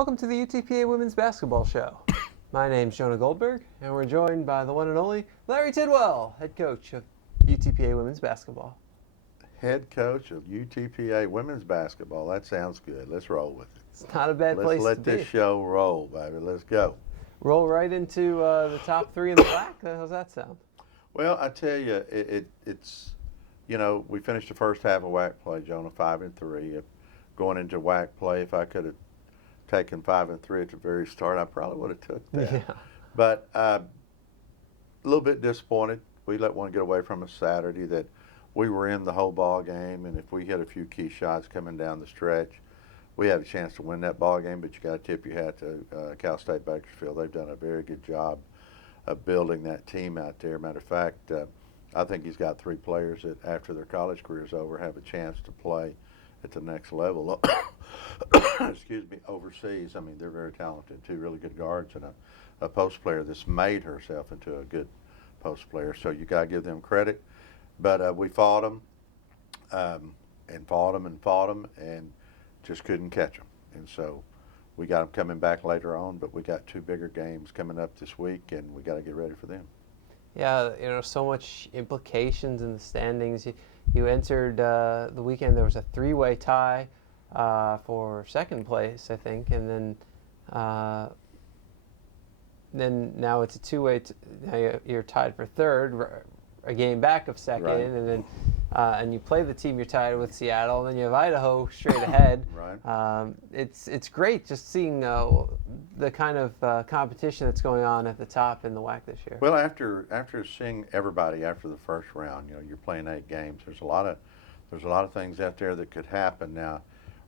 Welcome to the UTPA Women's Basketball Show. My name's Jonah Goldberg, and we're joined by the one and only Larry Tidwell, head coach of UTPA Women's Basketball. Head coach of UTPA Women's Basketball. That sounds good. Let's roll with it. It's not a bad place to be. Let's let this show roll, baby. Let's go. Roll right into the top three in the WAC. How's that sound? Well, I tell you, it's, you know, we finished the first half of WAC play, Jonah, 5-3. If going into WAC play, if I could have taken 5-3 at the very start, I probably would have took that. Yeah. But a little bit disappointed. We let one get away from us Saturday that we were in the whole ball game, and if we hit a few key shots coming down the stretch, we have a chance to win that ball game. But you got to tip your hat to Cal State Bakersfield. They've done a very good job of building that team out there. Matter of fact, I think he's got 3 players that, after their college careers over, have a chance to play at the next level. Excuse me, overseas. I mean, they're very talented. 2 really good guards and a post player that's made herself into a good post player. So you got to give them credit. But we fought them and fought them and just couldn't catch them. And so we got them coming back later on, but we got 2 bigger games coming up this week, and we got to get ready for them. Yeah, you know, so much implications in the standings. You entered the weekend. There was a 3-way tie for second place, I think, and then now it's a 2-way. Now you're tied for third, a game back of second, Right. and then and you play the team you're tied with, Seattle, and then you have Idaho straight ahead. Right. It's great just seeing the kind of competition that's going on at the top in the WAC this year. Well, after seeing everybody after the first round, you know, you're playing 8 games. There's a lot of things out there that could happen. Now,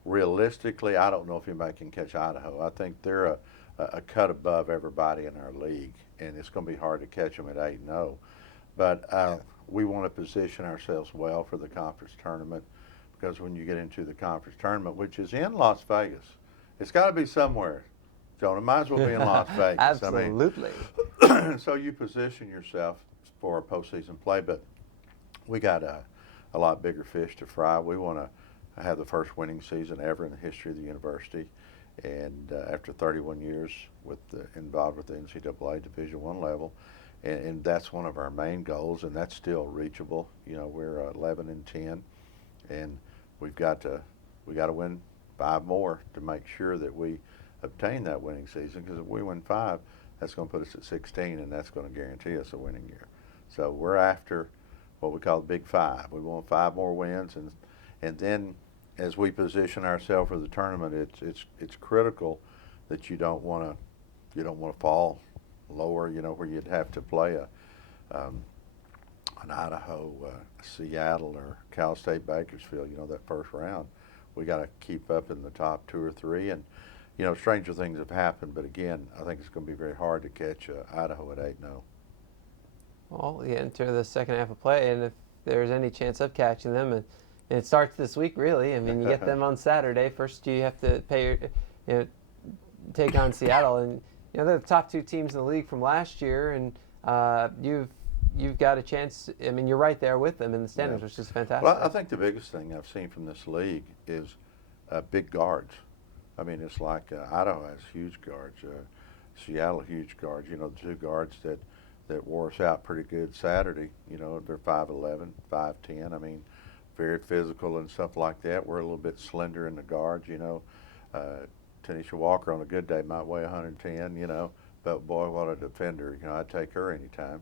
realistically, I don't know if anybody can catch Idaho. I think they're a cut above everybody in our league, and it's going to be hard to catch them at 8-0. But we want to position ourselves well for the conference tournament, because when you get into the conference tournament, which is in Las Vegas, it's got to be somewhere. Jonah, might as well be in Las Vegas. Absolutely. I mean, so you position yourself for postseason play, but we got a lot bigger fish to fry. We want to have the first winning season ever in the history of the university, and after 31 years involved with the NCAA Division I level. And that's one of our main goals, and that's still reachable. You know, we're 11-10, and we got to win 5 more to make sure that we obtain that winning season. Because if we win 5, that's going to put us at 16, and that's going to guarantee us a winning year. So we're after what we call the Big 5. We want 5 more wins, and then as we position ourselves for the tournament, it's critical that you don't want to fall lower, you know, where you'd have to play an Idaho, Seattle, or Cal State Bakersfield, you know, that first round. We got to keep up in the top 2 or 3, and, you know, stranger things have happened, but again, I think it's going to be very hard to catch Idaho at 8-0. Well, you enter the second half of play, and if there's any chance of catching them, and it starts this week, really. I mean, you get them on Saturday. First, you have to take on Seattle, and you know, they're the top 2 teams in the league from last year, and you've got a chance. I mean, you're right there with them in the standings, Yeah. which is fantastic. Well, I think the biggest thing I've seen from this league is big guards. I mean, it's like Idaho has huge guards, Seattle huge guards. You know, the 2 guards that wore us out pretty good Saturday. You know, they're 5'11", 5'10". I mean, very physical and stuff like that. We're a little bit slender in the guards. You know. Tanisha Walker on a good day might weigh 110, you know, but boy, what a defender. You know, I'd take her anytime.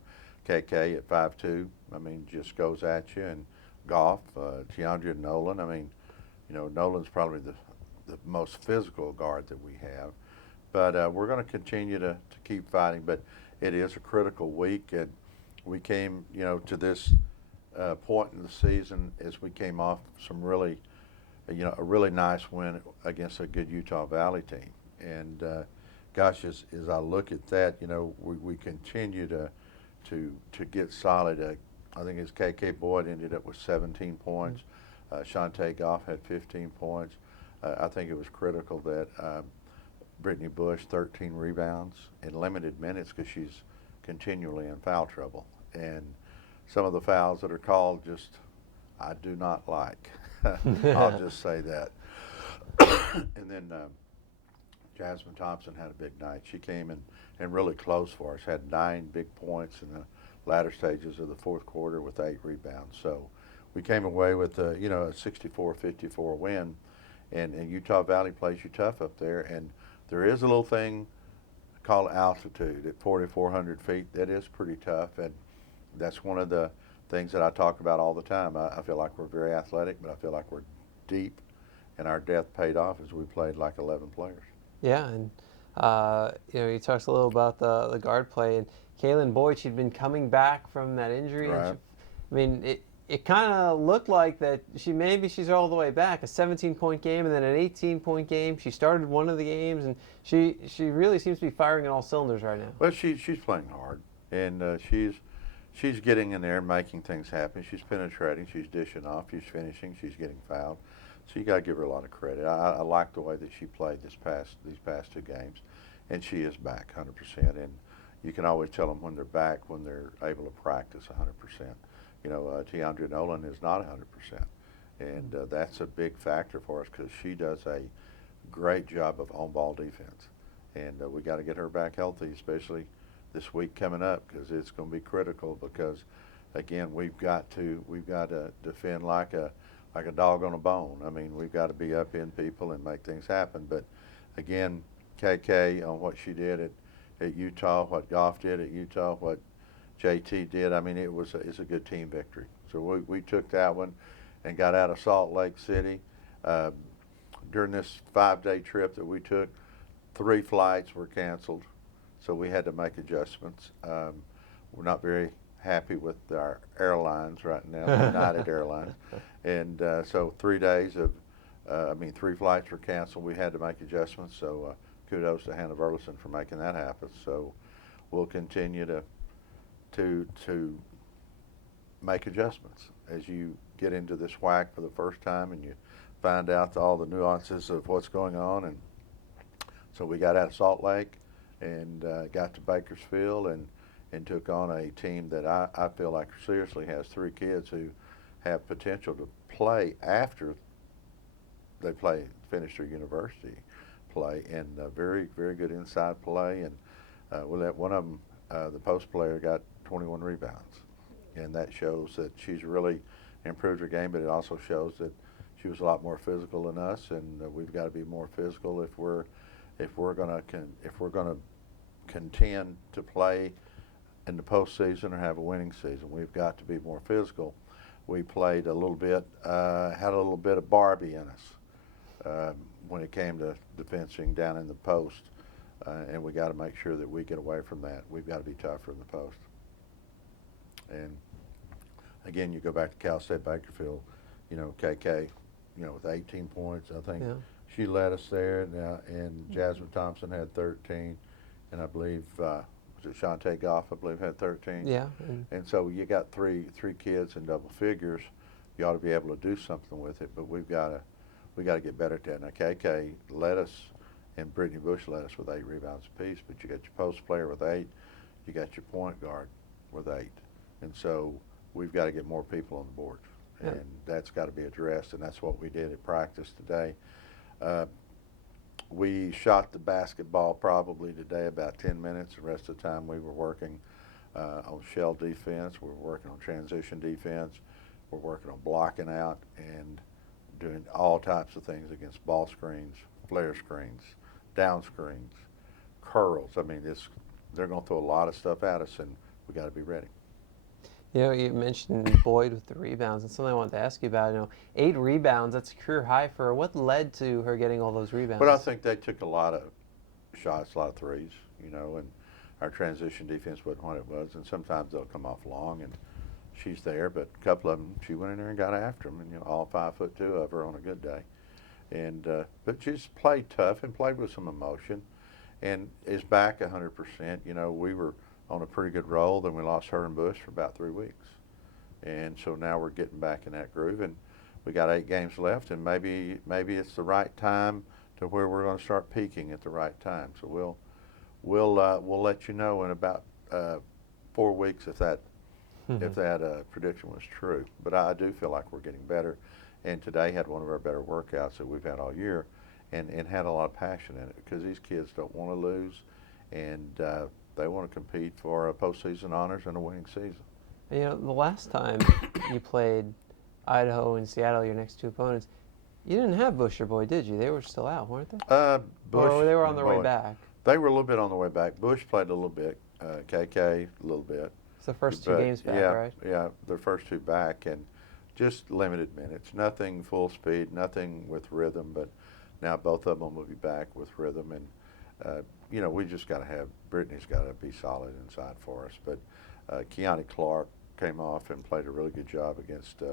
KK at 5'2", I mean, just goes at you. And Goff, Tiandra Nolan, I mean, you know, Nolan's probably the most physical guard that we have. But we're going to continue to keep fighting, but it is a critical week, and we came, you know, to this point in the season as we came off some really, you know, a really nice win against a good Utah Valley team. And gosh, as I look at that, you know, we continue to get solid. I think his KK Boyd ended up with 17 points. Shantae Goff had 15 points. I think it was critical that Brittany Bush, 13 rebounds in limited minutes, because she's continually in foul trouble. And some of the fouls that are called, just I do not like. I'll just say that. And then Jasmine Thompson had a big night. She came in and really close for us. Had 9 big points in the latter stages of the fourth quarter with 8 rebounds. So we came away with a 64-54 win. And Utah Valley plays you tough up there. And there is a little thing called altitude at 4,400 feet. That is pretty tough. And that's one of the things that I talk about all the time. I feel like we're very athletic, but I feel like we're deep. And our depth paid off as we played like 11 players. Yeah, and you talked a little about the guard play, and Kaylin Boyd, she'd been coming back from that injury. Right. And it kind of looked like that she's all the way back. A 17-point game and then an 18-point game. She started one of the games, and she really seems to be firing on all cylinders right now. Well, she's playing hard, and she's getting in there and making things happen. She's penetrating, she's dishing off, she's finishing, she's getting fouled. So you got to give her a lot of credit. I like the way that she played these past 2 games, and she is back 100%. And you can always tell them when they're back when they're able to practice 100%. Tiandra Nolan is not 100%, and that's a big factor for us because she does a great job of on-ball defense, and we got to get her back healthy, especially this week coming up, because it's going to be critical. Because again, we've got to defend like a dog on a bone. I mean, we've got to be up in people and make things happen. But again, KK on what she did at Utah, what Goff did at Utah, what JT did, I mean, it's a good team victory. So we took that one and got out of Salt Lake City. During this 5-day trip that we took, 3 flights were canceled, so we had to make adjustments. We're not very happy with our airlines right now, United Airlines. And so 3 days of, 3 flights were canceled. We had to make adjustments, so kudos to Hannah Burleson for making that happen. So we'll continue to make adjustments as you get into this whack for the first time and you find out all the nuances of what's going on. And so we got out of Salt Lake and got to Bakersfield and took on a team that I feel like seriously has 3 kids who have potential to play after they finish their university play, and very, very good inside play. And we let one of them, the post player, got 21 rebounds, and that shows that she's really improved her game, but it also shows that she was a lot more physical than us, and we've got to be more physical if we're going to contend to play in the postseason or have a winning season. We've got to be more physical. We played a little bit, had a little bit of Barbie in us when it came to defending down in the post, and we got to make sure that we get away from that. We've got to be tougher in the post. And again, you go back to Cal State Bakersfield, KK, with 18 points, I think. Yeah. She led us there, and Jasmine Thompson had 13, and I believe was it Shantae Goff, I believe, had 13. Yeah. And so you got three kids in double figures. You ought to be able to do something with it, but we got to get better at that. Now KK led us, and Brittany Bush led us with 8 rebounds apiece, but you got your post player with 8, you got your point guard with 8, and so we've got to get more people on the board. Yeah. And that's got to be addressed, and that's what we did at practice today. We shot the basketball probably today about 10 minutes. The rest of the time we were working on shell defense. We were working on transition defense. We're working on blocking out and doing all types of things against ball screens, flare screens, down screens, curls. I mean, they're going to throw a lot of stuff at us, and we got to be ready. You mentioned Boyd with the rebounds, and something I wanted to ask you about. 8 rebounds, that's a career high for her. What led to her getting all those rebounds? But I think they took a lot of shots, a lot of threes, and our transition defense wasn't what it was, and sometimes they'll come off long, and she's there, but a couple of them, she went in there and got after them, and all 5'2" of her on a good day. And but she's played tough and played with some emotion, and is back 100%. We were on a pretty good roll. Then we lost her and Bush for about 3 weeks, and so now we're getting back in that groove. And we got 8 games left, and maybe it's the right time to where we're going to start peaking at the right time. So we'll let you know in about 4 weeks if that prediction was true. But I do feel like we're getting better, and today had one of our better workouts that we've had all year. and had a lot of passion in it, because these kids don't want to lose, and they want to compete for postseason honors and a winning season. You know, the last time you played Idaho and Seattle, your next two opponents, you didn't have Bush or Boyd, did you? They were still out, weren't they? Bush, or they were on their way Boyd. back. They were a little bit on the way back. Bush played a little bit, KK a little bit. It's the first two games back, right? Yeah, their first two back, and just limited minutes. Nothing full speed, nothing with rhythm, but now both of them will be back with rhythm. And, you know, we just got to have, Brittany's got to be solid inside for us. But Keontae Clark came off and played a really good job against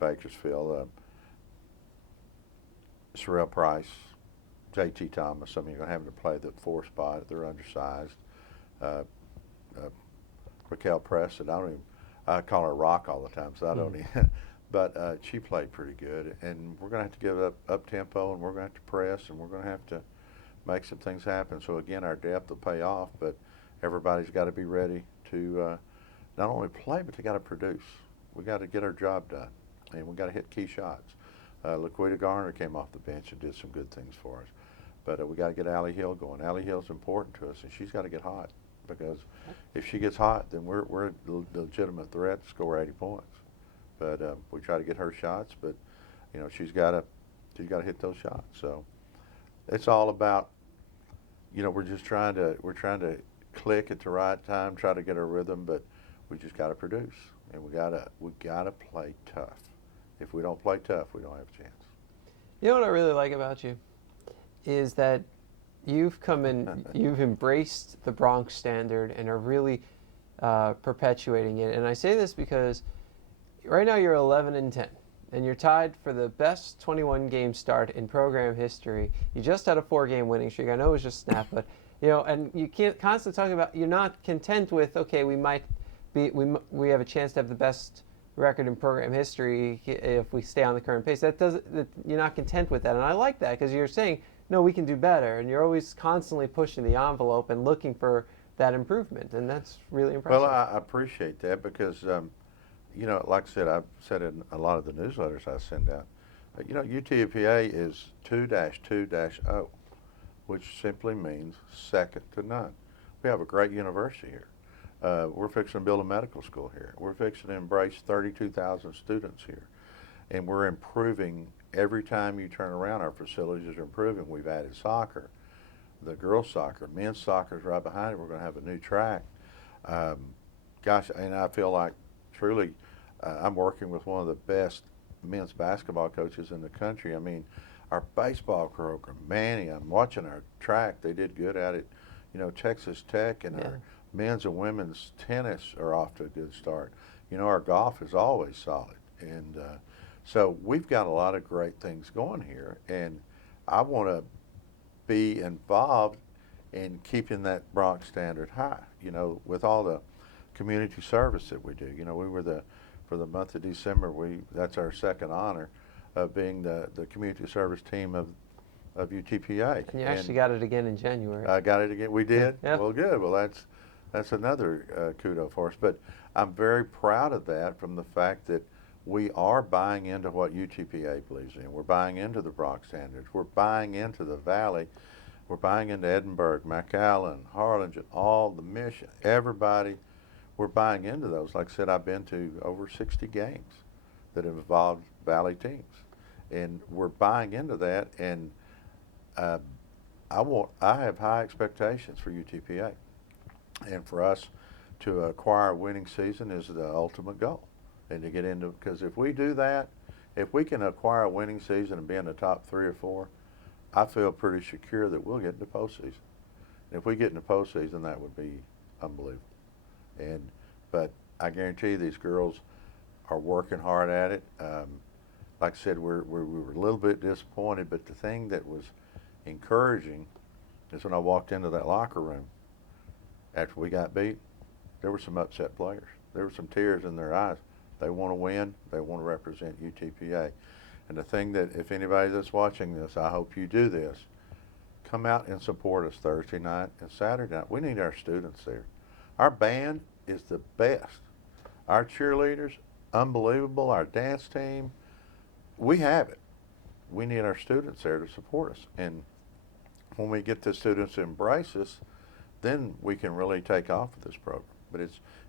Bakersfield. Sherelle Price, J.T. Thomas. I mean, you're going to have them to play the 4 spot. They're undersized. Raquel Preston, I call her Rock all the time, so I don't even. But she played pretty good, and we're going to have to give up tempo, and we're going to have to press, and we're going to have to make some things happen. So again, our depth will pay off, but everybody's got to be ready to not only play, but they got to produce. We got to get our job done, and we got to hit key shots. Laquita Garner came off the bench and did some good things for us, but we got to get Allie Hill going. Allie Hill's important to us, and she's got to get hot, because if she gets hot, then we're a legitimate threat to score 80 points. But we try to get her shots, but you know, she's got to hit those shots. So it's all about, you know, we're trying to click at the right time, try to get our rhythm, but we just got to produce, and we gotta play tough. If we don't play tough, we don't have a chance. You know what I really like about you is that you've come in, you've embraced the Bronx standard and are really perpetuating it. And I say this because right now you're 11-10, and you're tied for the best 21-game start in program history. You just had a 4-game winning streak. I know it was just snap, but you know, and you can't constantly talk about, you're not content with, okay, we have a chance to have the best record in program history if we stay on the current pace. You're not content with that, and I like that, because you're saying, no, we can do better, and you're always constantly pushing the envelope and looking for that improvement, and that's really impressive. Well, I appreciate that, because you know, like I said, I've said in a lot of the newsletters I send out, you know, UTPA is 2-2-0, which simply means second to none. We have a great university here. We're fixing to build a medical school here. We're fixing to embrace 32,000 students here. And we're improving every time you turn around. Our facilities are improving. We've added soccer, the girls' soccer, men's soccer is right behind it. We're going to have a new track. Gosh, and I feel like truly I'm working with one of the best men's basketball coaches in the country. I mean, our baseball program, Manny, I'm watching our track. They did good at it. You know, Texas Tech, and our men's and women's tennis are off to a good start. You know, our golf is always solid. And so we've got a lot of great things going here. And I want to be involved in keeping that Bronx standard high, you know, with all the community service that we do. You know, we were for the month of December, that's our second honor of being the community service team of UTPA. And you actually got it again in January. I got it again. We did? Yeah. Well, good. Well, that's another kudo for us. But I'm very proud of that, from the fact that we are buying into what UTPA believes in. We're buying into the Bronx standards. We're buying into the Valley. We're buying into Edinburgh, McAllen, Harlingen, all the Mission, everybody. We're buying into those. Like I said, I've been to over 60 games that have involved Valley teams. And we're buying into that, and I have high expectations for UTPA. And for us to acquire a winning season is the ultimate goal. And to get into, because if we do that, if we can acquire a winning season and be in the top 3 or 4, I feel pretty secure that we'll get into postseason. And if we get into postseason, that would be unbelievable. But I guarantee you, these girls are working hard at it. Like I said, we were a little bit disappointed, but the thing that was encouraging is when I walked into that locker room after we got beat, there were some upset players. There were some tears in their eyes. They want to win. They want to represent UTPA. And the thing that, if anybody that's watching this, I hope you do this, come out and support us Thursday night and Saturday night. We need our students there. Our band is the best. Our cheerleaders, unbelievable. Our dance team, we have it. we need our students there to support us. And when we get the students to embrace us, then we can really take off with this program. But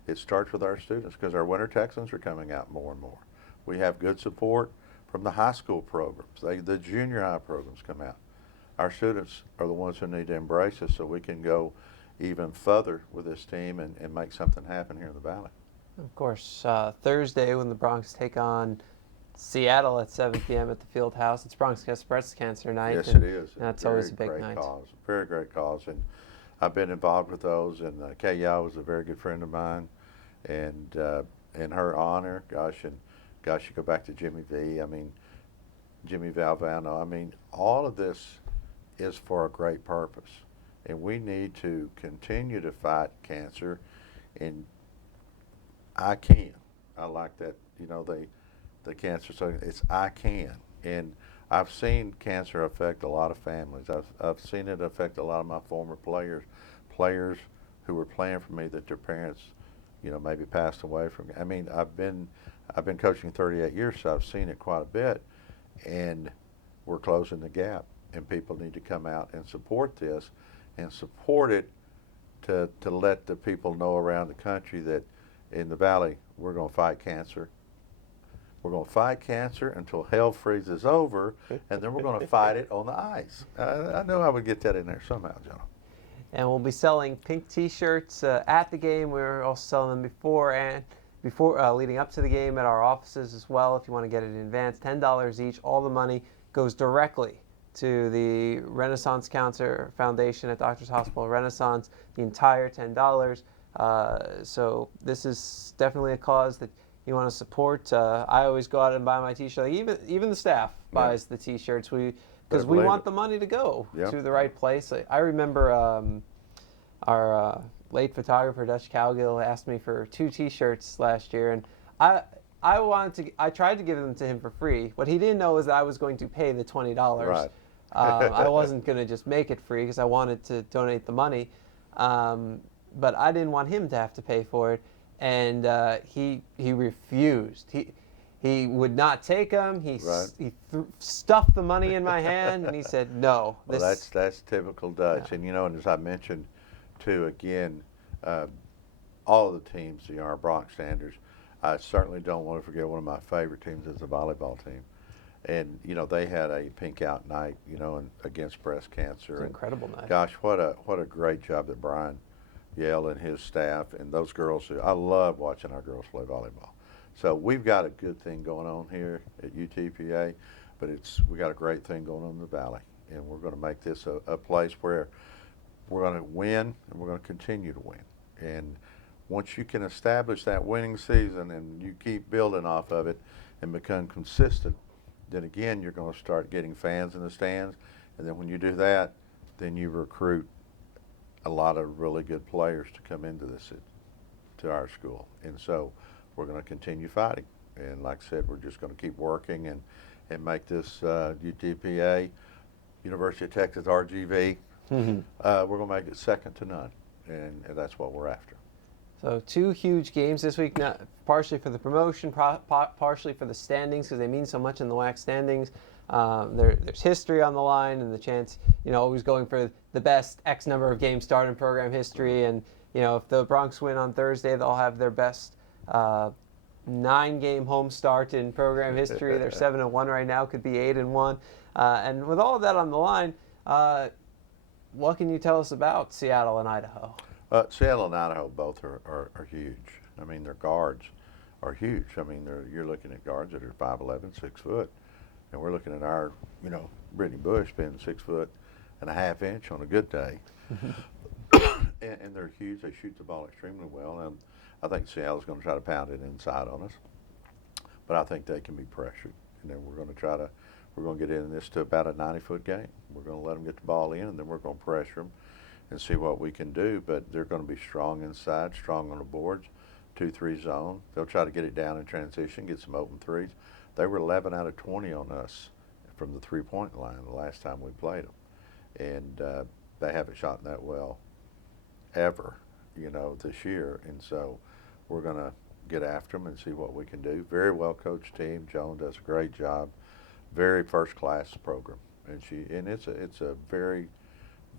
it starts with our students, because our Winter Texans are coming out more and more. We have good support from the high school programs. The junior high programs come out. Our students are the ones who need to embrace us so we can go even further with this team and make something happen here in the Valley. Of course, Thursday when the Bronx take on Seattle at 7 p.m. at the Field House, it's Bronx Breast Cancer Night. Yes, it is. That's always a big great night. Cause, very great cause, and I've been involved with those. And Kay Yao was a very good friend of mine, and in her honor, you go back to Jimmy V. I mean, Jimmy Valvano. I mean, all of this is for a great purpose, and we need to continue to fight cancer. And I can. I like that. The cancer. So it's I can, and I've seen cancer affect a lot of families. I've seen it affect a lot of my former players who were playing for me that their parents, maybe passed away from. I mean, I've been coaching 38 years, so I've seen it quite a bit, and we're closing the gap. And people need to come out and support this, and support it to let the people know around the country that in the Valley we're going to fight cancer. We're going to fight cancer until hell freezes over, and then we're going to fight it on the ice. I knew I would get that in there somehow, Jonah. And we'll be selling pink T-shirts at the game. We're also selling them before leading up to the game at our offices as well. If you want to get it in advance, $10 each. All the money goes directly to the Renaissance Cancer Foundation at Doctors Hospital Renaissance. The entire $10. So this is definitely a cause that you want to support. I always go out and buy my T-shirt. Even the staff buys the T-shirts. Because we want the money to go to the right place. I remember our late photographer Dutch Cowgill asked me for 2 T-shirts last year, and I tried to give them to him for free. What he didn't know is that I was going to pay the $20. Right. I wasn't going to just make it free because I wanted to donate the money, but I didn't want him to have to pay for it, and he refused. He would not take them. He stuffed the money in my hand, and he said, "No." Well, that's typical Dutch, and and as I mentioned, too, again, all of the teams, our Bronx Standards. I certainly don't want to forget one of my favorite teams is the volleyball team, and they had a pink out night, against breast cancer. It's an incredible night. Gosh, what a great job that Brian Yale and his staff and those girls. I love watching our girls play volleyball. So we've got a good thing going on here at UTPA, but we got a great thing going on in the Valley, and we're going to make this a place where we're going to win, and we're going to continue to win. And once you can establish that winning season and you keep building off of it and become consistent, then again you're going to start getting fans in the stands, and then when you do that, then you recruit a lot of really good players to come to our school. And so we're going to continue fighting. And like I said, we're just going to keep working and make this UTPA, University of Texas, RGV, we're going to make it second to none. And that's what we're after. So 2 huge games this week, partially for the promotion, partially for the standings, because they mean so much in the WAC standings. There's history on the line and the chance, always going for the best X number of games start in program history. And, if the Bronx win on Thursday, they'll have their best 9-game home start in program history. They're 7-1 right now, could be 8-1. And with all of that on the line, what can you tell us about Seattle and Idaho? Seattle and Idaho both are huge. I mean, their guards are huge. I mean, you're looking at guards that are 5'11", 6 foot, and we're looking at our, Brittany Bush being 6'1.5" on a good day. And they're huge. They shoot the ball extremely well. And I think Seattle's going to try to pound it inside on us, but I think they can be pressured. And then we're going to get in this to about a 90-foot game. We're going to let them get the ball in, and then we're going to pressure them and see what we can do. But they're going to be strong inside, strong on the boards, 2-3 zone. They'll try to get it down in transition, get some open threes. They were 11 out of 20 on us from the three-point line the last time we played them. And they haven't shot that well ever, this year. And so we're going to get after them and see what we can do. Very well coached team. Joan does a great job. very first-class program, and it's a very,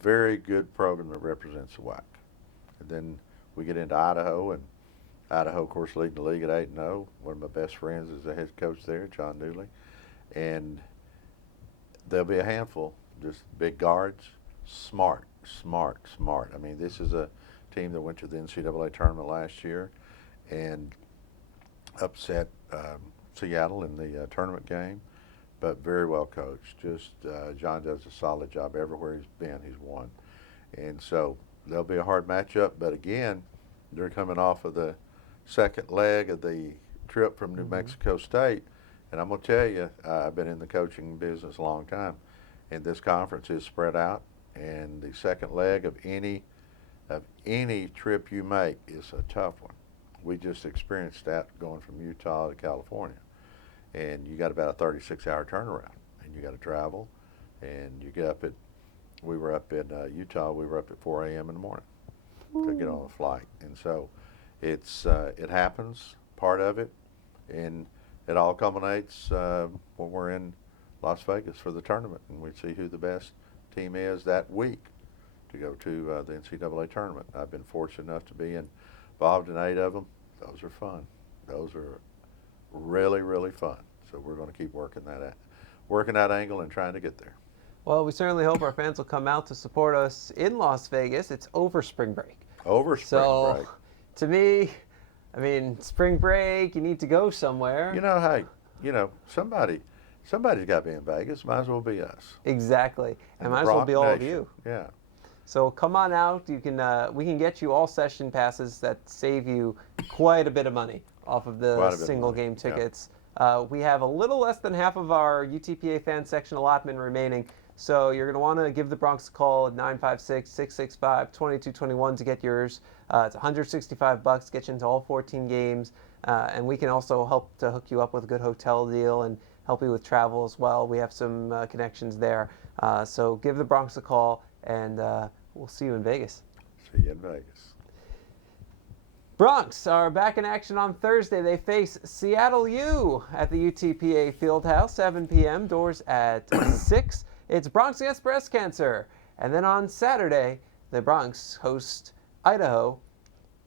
very good program that represents the WAC. And then we get into Idaho, and Idaho, of course, leading the league at 8-0. One of my best friends is the head coach there, John Dooley, and there'll be a handful, just big guards, smart. I mean, this is a team that went to the NCAA tournament last year and upset Seattle in the tournament game, but very well coached. Just John does a solid job everywhere he's been. He's won, and so there'll be a hard matchup. But again, they're coming off of the second leg of the trip from New Mexico State, and I'm going to tell you, I've been in the coaching business a long time, and this conference is spread out, and the second leg of any trip you make is a tough one. We just experienced that going from Utah to California, and you got about a 36-hour turnaround, and you got to travel, and you get up at, we were up in Utah, we were up at 4 a.m. in the morning to get on a flight, and so it happens, part of it, and it all culminates when we're in Las Vegas for the tournament, and we see who the best team is that week to go to the NCAA tournament. I've been fortunate enough to be involved in 8 of them. Those are fun. Those are really, really fun. So we're going to keep working that angle and trying to get there. Well, we certainly hope our fans will come out to support us in Las Vegas. It's over spring break. Over spring break. To me, I mean, spring break, you need to go somewhere. You know, hey, somebody's got to be in Vegas. Might as well be us. Exactly. And might as well be all of you. Yeah. So come on out. You can we can get you all session passes that save you quite a bit of money off of the single game tickets. Yeah. We have a little less than half of our UTPA fan section allotment remaining. So you're going to want to give the Bronx a call at 956-665-2221 to get yours. It's $165, get you into all 14 games. And we can also help to hook you up with a good hotel deal and help you with travel as well. We have some connections there. So give the Bronx a call, and we'll see you in Vegas. See you in Vegas. Bronx are back in action on Thursday. They face Seattle U at the UTPA Fieldhouse, 7 p.m. Doors at 6. It's Bronx against breast cancer. And then on Saturday, the Bronx host Idaho,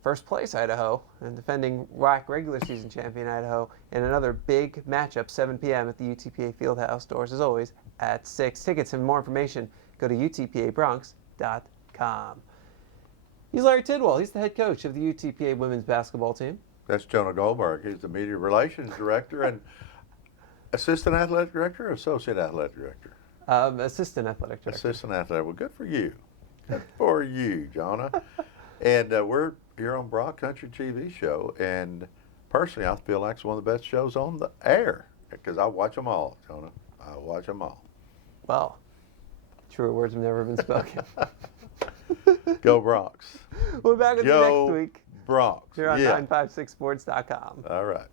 first place Idaho, and defending WAC regular season champion Idaho, in another big matchup, 7 p.m. at the UTPA Fieldhouse. Doors, as always, at 6. Tickets and more information, go to utpabronx.com. He's Larry Tidwell. He's the head coach of the UTPA women's basketball team. That's Jonah Goldberg. He's the media relations director and assistant athletic director or associate athletic director? Assistant athletic director. Assistant athletic. Well, good for you. Good for you, Jonah. And we're here on Broad Country TV show, and personally, I feel like it's one of the best shows on the air because I watch them all, Jonah. I watch them all. Well, truer words have never been spoken. Go Bronx. We'll be back with you next week. Bronx. Here on 956sports.com. All right.